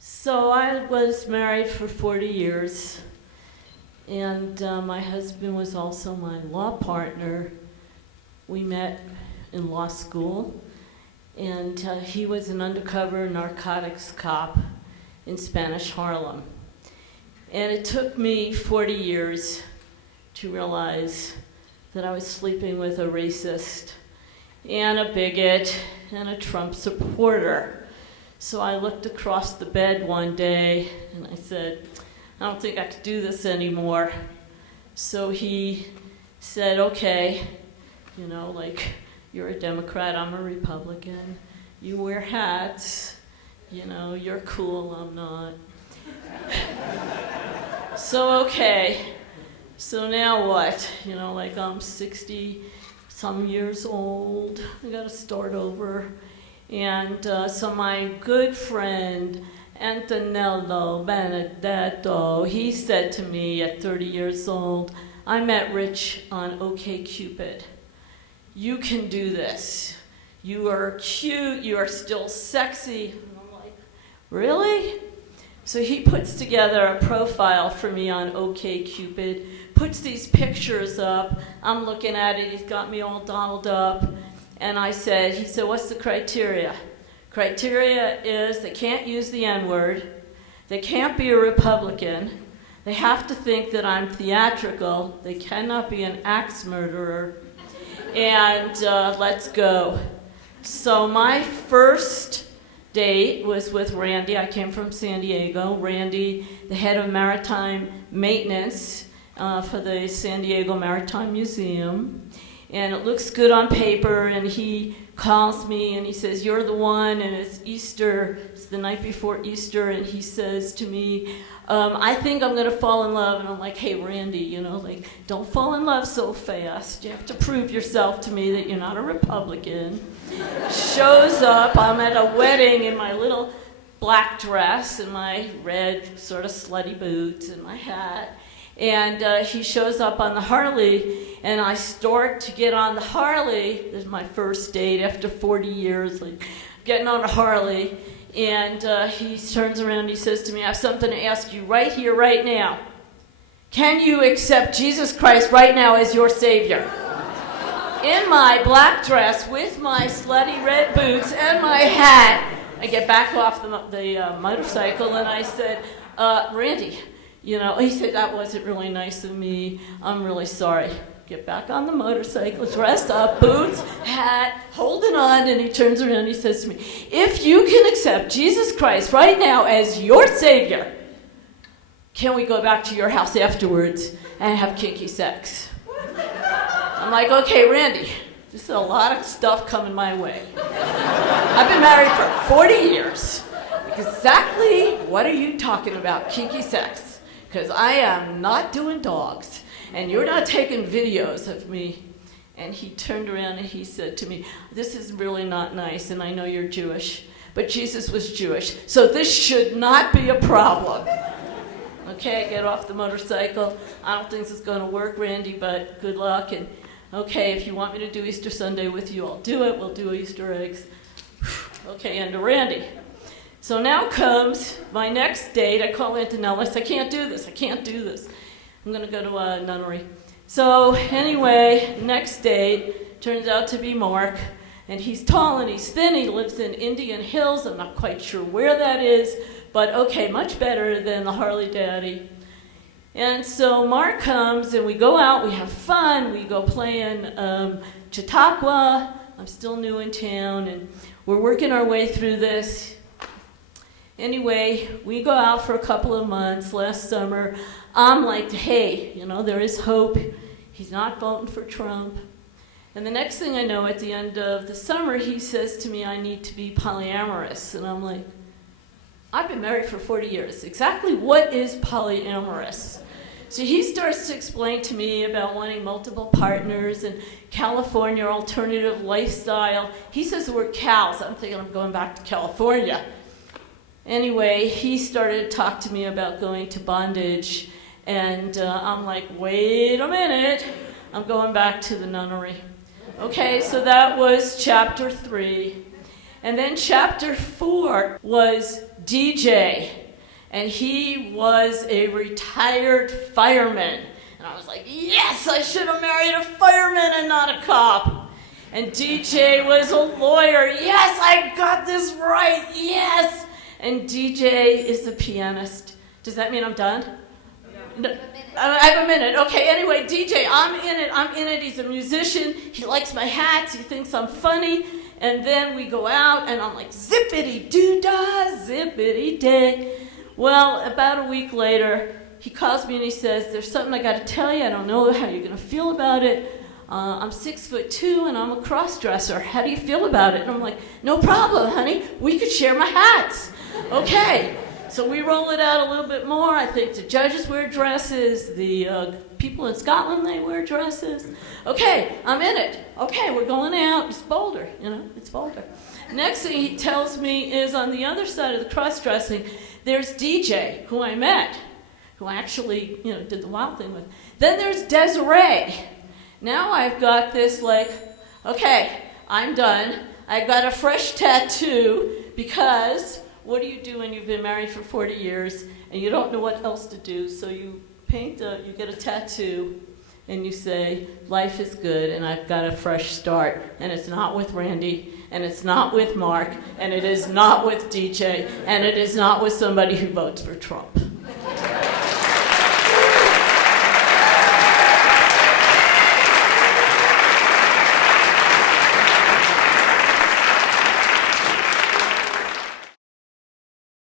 So I was married for 40 years, and my husband was also my law partner. We met in law school, and he was an undercover narcotics cop in Spanish Harlem. And it took me 40 years to realize that I was sleeping with a racist and a bigot and a Trump supporter. So I looked across the bed one day and I said, I don't think I could do this anymore. So he said, okay, you're a Democrat, I'm a Republican. You wear hats, you're cool, I'm not. So okay, so now what? I'm 60 some years old, I gotta start over. And so my good friend, Antonello Benedetto, he said to me at 30 years old, I met Rich on OkCupid. You can do this. You are cute, you are still sexy. And I'm like, really? So he puts together a profile for me on OkCupid, puts these pictures up. I'm looking at it, he's got me all dolled up. And he said, what's the criteria? Criteria is they can't use the N-word, they can't be a Republican, they have to think that I'm theatrical, they cannot be an axe murderer, and let's go. So my first date was with Randy. I came from San Diego. Randy, the head of maritime maintenance for the San Diego Maritime Museum. And it looks good on paper, and he calls me and he says, you're the one, and it's Easter, it's the night before Easter, and he says to me, I think I'm gonna fall in love. And I'm like, hey Randy, don't fall in love so fast. You have to prove yourself to me that you're not a Republican. Shows up, I'm at a wedding in my little black dress and my red sort of slutty boots and my hat. And he shows up on the Harley, and I start to get on the Harley. This is my first date after 40 years, getting on a Harley. And he turns around and he says to me, I have something to ask you right here, right now. Can you accept Jesus Christ right now as your Savior? In my black dress, with my slutty red boots and my hat, I get back off the motorcycle, and I said, Randy, he said, that wasn't really nice of me. I'm really sorry. Get back on the motorcycle, dressed up, boots, hat, holding on, and he turns around and he says to me, if you can accept Jesus Christ right now as your Savior, can we go back to your house afterwards and have kinky sex? I'm like, okay, Randy, this is a lot of stuff coming my way. I've been married for 40 years. Exactly what are you talking about, kinky sex? Because I am not doing dogs, and you're not taking videos of me. And he turned around and he said to me, this is really not nice, and I know you're Jewish, but Jesus was Jewish, so this should not be a problem. Okay, I get off the motorcycle. I don't think this is going to work, Randy, but good luck. And okay, if you want me to do Easter Sunday with you, I'll do it. We'll do Easter eggs. Okay, and to Randy. So now comes my next date. I call Antonella. I say, I can't do this. I'm going to go to a nunnery. So anyway, next date turns out to be Mark. And he's tall and he's thin. He lives in Indian Hills. I'm not quite sure where that is. But okay, much better than the Harley Daddy. And so Mark comes and we go out. We have fun. We go play in Chautauqua. I'm still new in town. And we're working our way through this. Anyway, we go out for a couple of months last summer. I'm like, hey, there is hope. He's not voting for Trump. And the next thing I know, at the end of the summer, he says to me, I need to be polyamorous. And I'm like, I've been married for 40 years. Exactly what is polyamorous? So he starts to explain to me about wanting multiple partners and California alternative lifestyle. He says the word cows. I'm thinking I'm going back to California. Anyway, he started to talk to me about going to bondage, and I'm like, wait a minute, I'm going back to the nunnery. Okay, so that was chapter 3. And then chapter 4 was DJ, and he was a retired fireman. And I was like, yes, I should have married a fireman and not a cop. And DJ was a lawyer. Yes, I got this right. Yes. And DJ is a pianist. Does that mean I'm done? No, I have a minute. Okay, anyway, DJ, I'm in it. He's a musician. He likes my hats. He thinks I'm funny. And then we go out, and I'm like, zippity-doo-dah, zippity-day. Well, about a week later, he calls me and he says, there's something I got to tell you. I don't know how you're going to feel about it. I'm 6'2", and I'm a cross-dresser. How do you feel about it? And I'm like, no problem, honey. We could share my hats. Okay. So we roll it out a little bit more. I think the judges wear dresses. The people in Scotland, they wear dresses. Okay, I'm in it. Okay, we're going out. It's Boulder, it's Boulder. Next thing he tells me is on the other side of the cross-dressing, there's DJ, who I met, who I actually, did the wild thing with. Then there's Desiree. Now I've got this okay, I'm done. I got a fresh tattoo because what do you do when you've been married for 40 years and you don't know what else to do? So you you get a tattoo and you say, life is good and I've got a fresh start. And it's not with Randy, and it's not with Mark, and it is not with DJ, and it is not with somebody who votes for Trump.